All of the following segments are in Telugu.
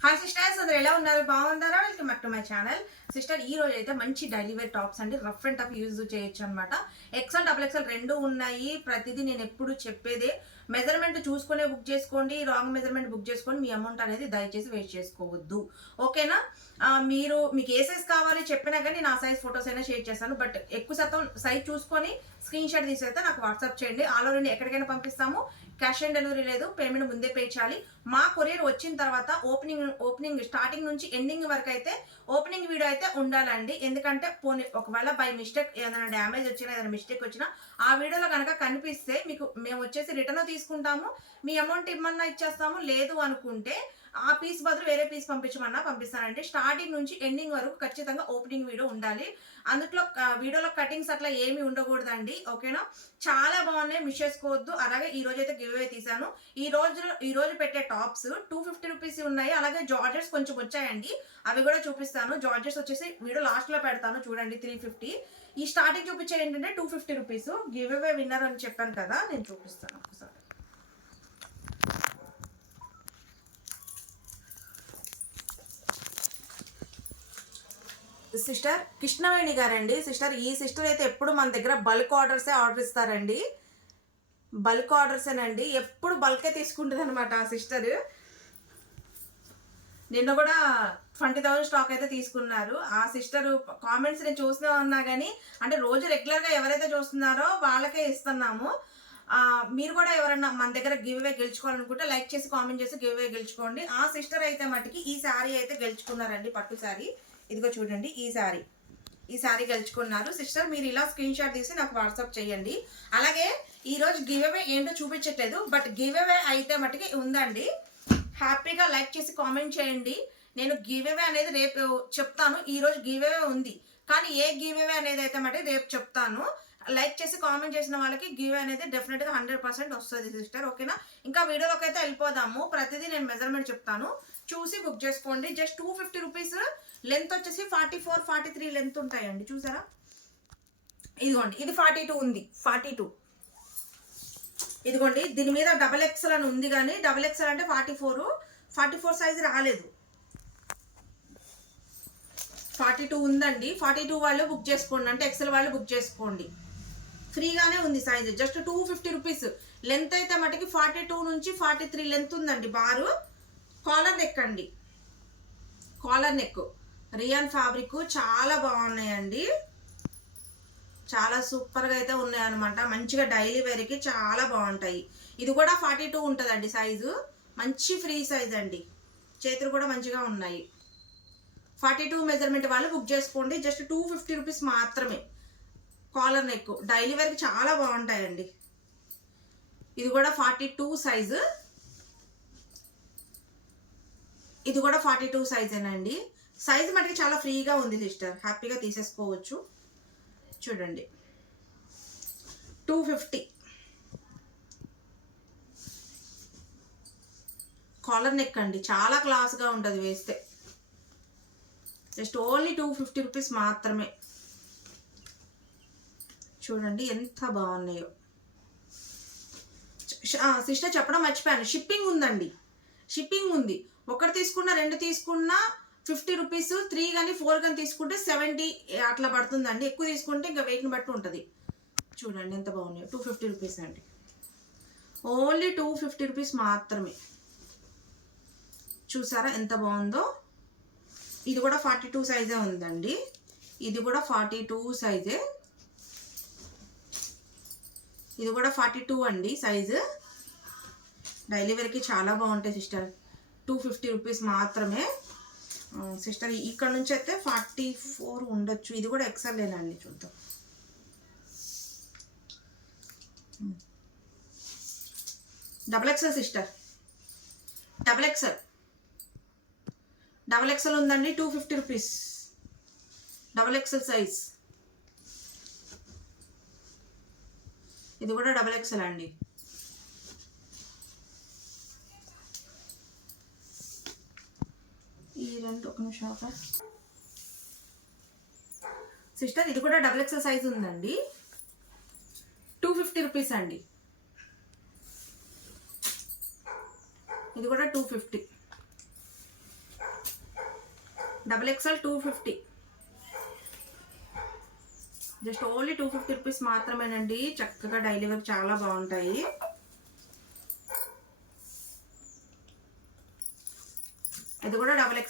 హాయ్ సిస్టర్స్ అందరు ఎలా ఉన్నారు? బాగున్నారా? Welcome back to my channel sister ఈ రోజు అయితే మంచి డైలీ వేర్ టాప్స్ అండి. రఫ్ అండ్ టఫ్ యూజ్ చేయొచ్చు అనమాట ఎక్సెల్ డబుల్ ఎక్సెల్ రెండు ఉన్నాయి. ప్రతిదీ నేను ఎప్పుడు చెప్పేదే. మెజర్మెంట్ చూసుకునే బుక్ చేసుకోండి. రాంగ్ మెజర్మెంట్ బుక్ చేసుకొని మీ అమౌంట్ అనేది దయచేసి వేస్ట్ చేసుకోవద్దు. ఓకేనా మీరు మీకు ఏ సైజ్ కావాలి చెప్పినా కానీ నా సైజ్ ఫొటోస్ అయినా షేర్ చేస్తాను. బట్ ఎక్కువ శాతం సైజ్ చూసుకొని స్క్రీన్ షాట్ తీసేస్తే నాకు వాట్సాప్ చేయండి. ఆల్ ఓవర్ ఎక్కడికైనా పంపిస్తాము. క్యాష్ ఆన్ డెలివరీ లేదు. పేమెంట్ ముందే పే చేయాలి. మా కొరియర్ వచ్చిన తర్వాత ఓపెనింగ్ ఓపెనింగ్ స్టార్టింగ్ నుంచి ఎండింగ్ వరకు అయితే ఓపెనింగ్ వీడియో అయితే ఉండాలండి. ఎందుకంటే పోనీ ఒకవేళ బై మిస్టేక్ ఏదైనా డ్యామేజ్ వచ్చినా ఏదైనా మిస్టేక్ వచ్చినా ఆ వీడియోలో కనుక కనిపిస్తే మీకు మేము వచ్చేసి రిటర్న్ తీసుకుంటాము. మీ అమౌంట్ ఇమ్మన్నా ఇచ్చేస్తాము? లేదు అనుకుంటే ఆ పీస్ బదులు వేరే పీస్ పంపించమన్నా పంపిస్తానండి. స్టార్టింగ్ నుంచి ఎండింగ్ వరకు ఖచ్చితంగా ఓపెనింగ్ వీడియో ఉండాలి. అందులో వీడియోలో కటింగ్స్ అట్లా ఏమి ఉండకూడదండి. ఓకేనా? చాలా బాగున్నాయి. మిస్ చేసుకోవద్దు. అలాగే ఈ రోజు అయితే గివ్ అవే తీసాను ఈ రోజు ఈ రోజు పెట్టే టాప్స్ టూ ఫిఫ్టీ రూపీస్ ఉన్నాయి. అలాగే జార్జెస్ కొంచెం వచ్చాయండి. అవి కూడా చూపిస్తాను. జార్జెస్ వచ్చేసి వీడియో లాస్ట్లో పెడతాను. చూడండి త్రీ ఫిఫ్టీ ఈ స్టార్టింగ్ చూపించే ఏంటంటే two fifty rupees giveaway winner అని చెప్పాను కదా నేను చూపిస్తాను. ఒకసారి. సిస్టర్ కృష్ణవేణి గారండి. సిస్టర్ ఈ సిస్టర్ అయితే ఎప్పుడు మన దగ్గర బల్క్ ఆర్డర్సే ఆర్డర్ ఇస్తారండి. బల్క్ ఆర్డర్సేనండి. ఎప్పుడు బల్కే తీసుకుంటుంది అనమాట ఆ సిస్టర్. నిన్న కూడా ట్వంటీ థౌసండ్ స్టాక్ అయితే తీసుకున్నారు. ఆ సిస్టర్ కామెంట్స్ నేను చూస్తూనే ఉన్నా కానీ అంటే రోజు రెగ్యులర్గా ఎవరైతే చూస్తున్నారో వాళ్ళకే ఇస్తున్నాము. మీరు కూడా ఎవరన్నా మన దగ్గర గివ్వే గెలుచుకోవాలనుకుంటే లైక్ చేసి కామెంట్ చేసి గివ్వే గెలుచుకోండి. ఆ సిస్టర్ అయితే మటుకి ఈ శారీ అయితే గెలుచుకున్నారండి పట్టు శారీ. ఇదిగో చూడండి ఈ శారీ ఈ శారీ గెలుచుకున్నారు. సిస్టర్ మీరు ఇలా స్క్రీన్ షాట్ తీసి నాకు వాట్సాప్ చేయండి. అలాగే ఈరోజు గివ్ అవే ఏంటో చూపించట్లేదు బట్ గివ్ అవే అయితే మటుకి ఉందండి. హ్యాపీగా లైక్ చేసి కామెంట్ చేయండి. నేను గివ్ అవే అనేది రేపు చెప్తాను. ఈరోజు గివ్ అవే ఉంది. కానీ ఏ గివ్ అవే అనేది అయితే మటుకు రేపు చెప్తాను. లైక్ చేసి కామెంట్ చేసిన వాళ్ళకి గివ్ అనేది డెఫినెట్గా హండ్రెడ్ పర్సెంట్ వస్తుంది సిస్టర్ ఓకేనా? ఇంకా వీడియోలోకి అయితే వెళ్ళిపోదాము. ప్రతిదీ నేను మెజర్మెంట్ చెప్తాను. చూసి బుక్ చేసుకోండి. Just two fifty rupees length వచ్చేసి forty four forty three length ఉంటాయండి చూసారా? ఇదిగోండి ఇది ఫార్టీ టూ ఉంది ఫార్టీ టూ ఇదిగోండి దీని మీద డబల్ ఎక్స్ఎల్ అని ఉంది కానీ డబల్ ఎక్సెల్ అంటే forty four forty four size రాలేదు. ఫార్టీ టూ ఉందండి ఫార్టీ టూ వాళ్ళు బుక్ చేసుకోండి అంటే ఎక్సెల్ వాళ్ళు బుక్ చేసుకోండి. ఫ్రీగానే ఉంది size just two fifty rupees length అయితే మటుకి ఫార్టీ టూ నుంచి ఫార్టీ త్రీ లెంత్ ఉందండి బారు. కాలర్ నెక్ అండి. కాలర్ నెక్ రియన్ ఫ్యాబ్రిక్ చాలా బాగున్నాయండి. చాలా సూపర్గా అయితే ఉన్నాయన్నమాట. మంచిగా డైలీ వేర్కి చాలా బాగుంటాయి. ఇది కూడా ఫార్టీ టూ ఉంటుందండి సైజు. మంచి ఫ్రీ సైజ్ అండి. చేతులు కూడా మంచిగా ఉన్నాయి. ఫార్టీ టూ మెజర్మెంట్ వాళ్ళు బుక్ చేసుకోండి. జస్ట్ టూ ఫిఫ్టీ రూపీస్ మాత్రమే. Collar neck. డైలీ వేర్కి చాలా బాగుంటాయండి. ఇది కూడా ఫార్టీ టూ సైజు. ఇది కూడా ఫార్టీ టూ సైజేనండి. సైజ్ మటుకు చాలా ఫ్రీగా ఉంది సిస్టర్. హ్యాపీగా తీసేసుకోవచ్చు. చూడండి. Two fifty. కాలర్ నెక్ అండి. చాలా క్లాస్గా ఉంటుంది వేస్తే. Just only two fifty rupees మాత్రమే. చూడండి ఎంత బాగున్నాయో. సిస్టర్ చెప్పడం మర్చిపోయాను. షిప్పింగ్ ఉందండి. షిప్పింగ్ ఉంది. ఒకటి తీసుకున్నా రెండు తీసుకున్నా ఫిఫ్టీ రూపీస్ త్రీ కానీ ఫోర్ కానీ తీసుకుంటే సెవెంటీ అట్లా పడుతుందండి. ఎక్కువ తీసుకుంటే ఇంకా వెయిట్ని బట్టి ఉంటుంది. చూడండి ఎంత బాగున్నాయో. టూ ఫిఫ్టీ రూపీస్ అండి. ఓన్లీ టూ ఫిఫ్టీ రూపీస్ మాత్రమే. చూసారా ఎంత బాగుందో? ఇది కూడా ఫార్టీ టూ సైజే ఉందండి. ఇది కూడా ఫార్టీ టూ సైజే. ఇది కూడా ఫార్టీ టూ అండి సైజు. డైలీ వేర్కి చాలా బాగుంటాయి సిస్టర్. టూ ఫిఫ్టీ రూపీస్ మాత్రమే. సిస్టర్ ఇక్కడ నుంచి అయితే ఫార్టీ ఫోర్ ఉండొచ్చు. ఇది కూడా ఎక్సెల్లేనండి చూద్దాం. Double XL sister. Double XL double XL ఉందండి two fifty rupees double XL size ఇది కూడా డబల్ ఎక్సెల్ అండి. ఈ రెండు ఒక నిమిషం ఒక సిస్టర్ ఇది కూడా డబల్ ఎక్సెల్ సైజ్ ఉందండి. టూ ఫిఫ్టీ రూపీస్ అండి. ఇది కూడా two fifty double XL two fifty just only two fifty rupees మాత్రమేనండి. చక్కగా డైలీ వేర్ చాలా బాగుంటాయి ఇది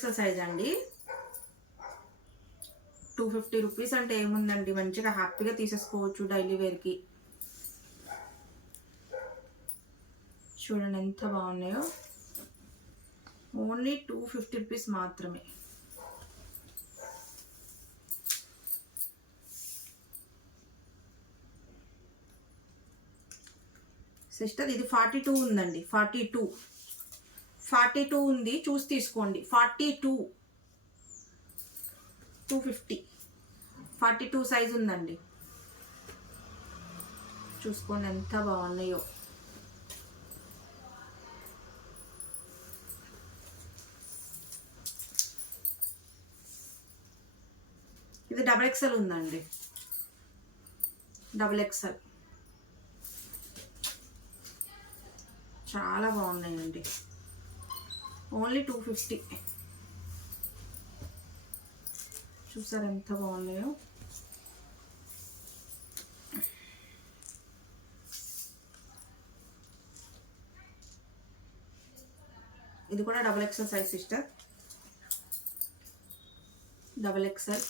ఎక్సర్సైజ్ అండి. టూ ఫిఫ్టీ రూపీస్ అంటే ఏముందండి? మంచిగా హ్యాపీగా తీసేసుకోవచ్చు డైలీ వేర్కి. చూడండి ఎంత బాగున్నాయో. ఓన్లీ టూ ఫిఫ్టీ రూపీస్ మాత్రమే. సిస్టర్ ఇది ఫార్టీ టూ ఉందండి. ఫార్టీ టూ ఫార్టీ టూ ఉంది చూసి తీసుకోండి. Forty two. Two fifty. Forty two size ఉందండి. చూసుకోండి ఎంత బాగున్నాయో. ఇది డబల్ ఎక్సెల్ ఉందండి. డబుల్ ఎక్సెల్ చాలా బాగున్నాయండి. Only two fifty. చూసారు ఎంత బాగున్నాయో? ఇది కూడా double XL size sister. Double XL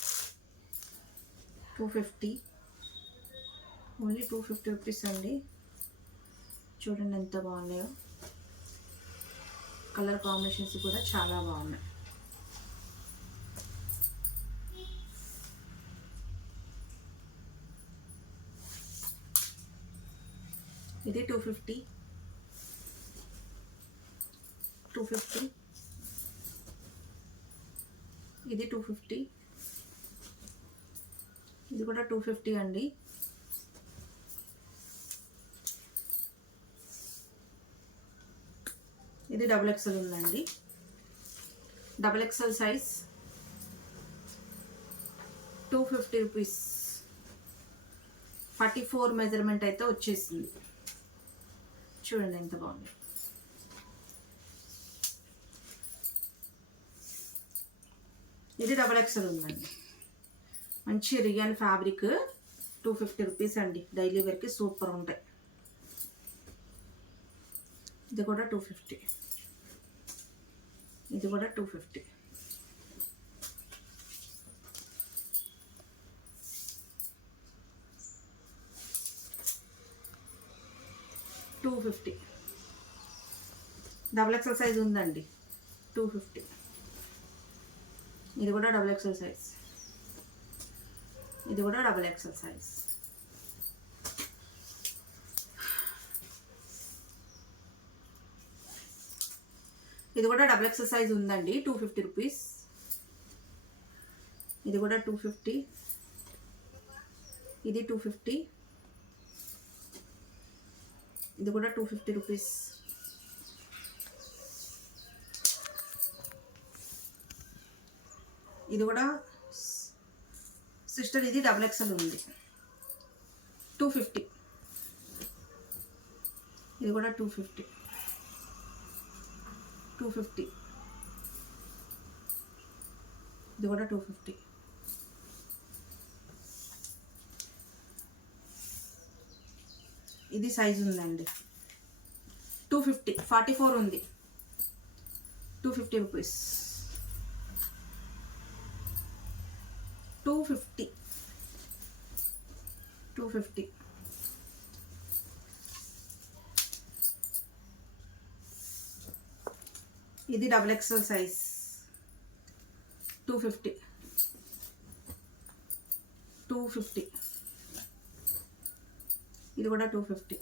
two fifty. Only two fifty rupees అండి. చూడండి ఎంత బాగున్నాయో. కలర్ కాంబినేషన్స్ కూడా చాలా బాగున్నాయి. ఇది టూ ఫిఫ్టీ. Two fifty. ఇది టూ ఫిఫ్టీ. ఇది కూడా టూ ఫిఫ్టీ అండి. ఇది డబుల్ ఎక్సెల్ ఉందండి. Double XL size two fifty rupees forty four measurement అయితే వచ్చేసింది. చూడండి ఎంత బాగుంది. ఇది డబల్ ఎక్సెల్ ఉందండి. మంచి real fabric two fifty rupees అండి. డైలీ వేర్కి సూపర్ ఉంటాయి. ఇది కూడా టూ ఫిఫ్టీ ఇది కూడా two fifty two fifty double XL size ఉందండి. టూ ఫిఫ్టీ ఇది కూడా డబుల్ ఎక్సెల్ సైజ్ ఇది కూడా డబుల్ ఎక్సెల్ సైజ్ ఇది కూడా డబుల్ ఎక్సర్సైజ్ ఉందండి టూ ఫిఫ్టీ రూపీస్ ఇది కూడా టూ ఫిఫ్టీ ఇది టూ ఫిఫ్టీ ఇది కూడా టూ ఫిఫ్టీ రూపీస్ ఇది కూడా సిస్టర్ ఇది డబుల్ ఎక్సెల్ ఉంది. టూ ఫిఫ్టీ ఇది కూడా టూ ఫిఫ్టీ టూ ఫిఫ్టీ. ఇది కూడా టూ ఫిఫ్టీ. ఇది సైజ్ ఉందండి. టూ ఫిఫ్టీ ఫార్టీ ఫోర్ ఉంది. Two fifty rupees. Two fifty. Two fifty. ఇది double XL size two fifty two fifty ఇది కూడా టూ ఫిఫ్టీ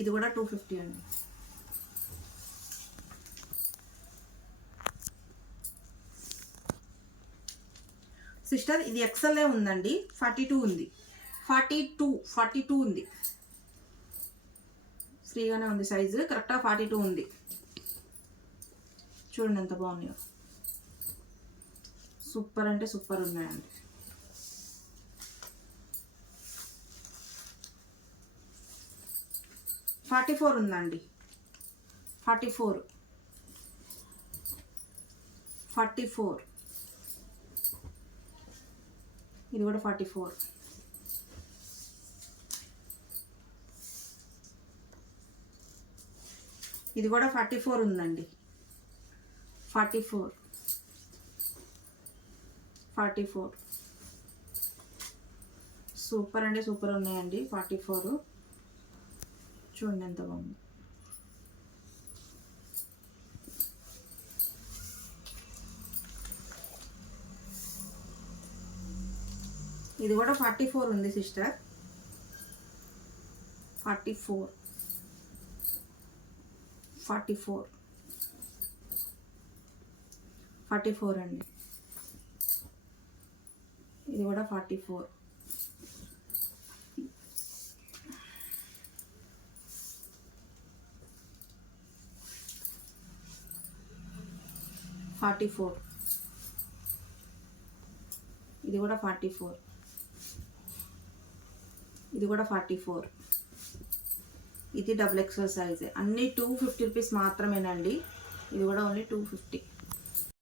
ఇది కూడా టూ ఫిఫ్టీ అండి. సిస్టర్ ఇది ఎక్సెల్ఏ ఉందండి? ఫార్టీ టూ ఉంది. ఫార్టీ టూ ఫార్టీ టూ ఉంది ఫ్రీగానే ఉంది సైజు కరెక్ట్గా ఫార్టీ టూ ఉంది. చూడండి ఎంత బాగున్నాయో. సూపర్ అంటే సూపర్ ఉన్నాయండి. ఫార్టీ ఫోర్ ఉందండి. Forty four. Forty four. ఇది కూడా ఫార్టీ ఫోర్. ఇది కూడా ఫార్టీ ఫోర్ ఉందండి. Forty four. Forty four. Super అంటే సూపర్ ఉన్నాయండి ఫార్టీ ఫోర్. చూడండి ఎంత బాగుంది. ఇది కూడా ఫార్టీ ఫోర్ ఉంది sister. Forty four. Forty four. Forty four అండి. ఇది కూడా ఫార్టీ ఫోర్. Forty four. ఇది కూడా ఫార్టీ ఫోర్. ఇది కూడా ఫార్టీ ఫోర్. ఇది డబుల్ ఎక్స్ఎల్ సైజ్. అన్నీ టూ ఫిఫ్టీ రూపీస్ మాత్రమేనండి. ఇది కూడా ఓన్లీ టూ ఫిఫ్టీ.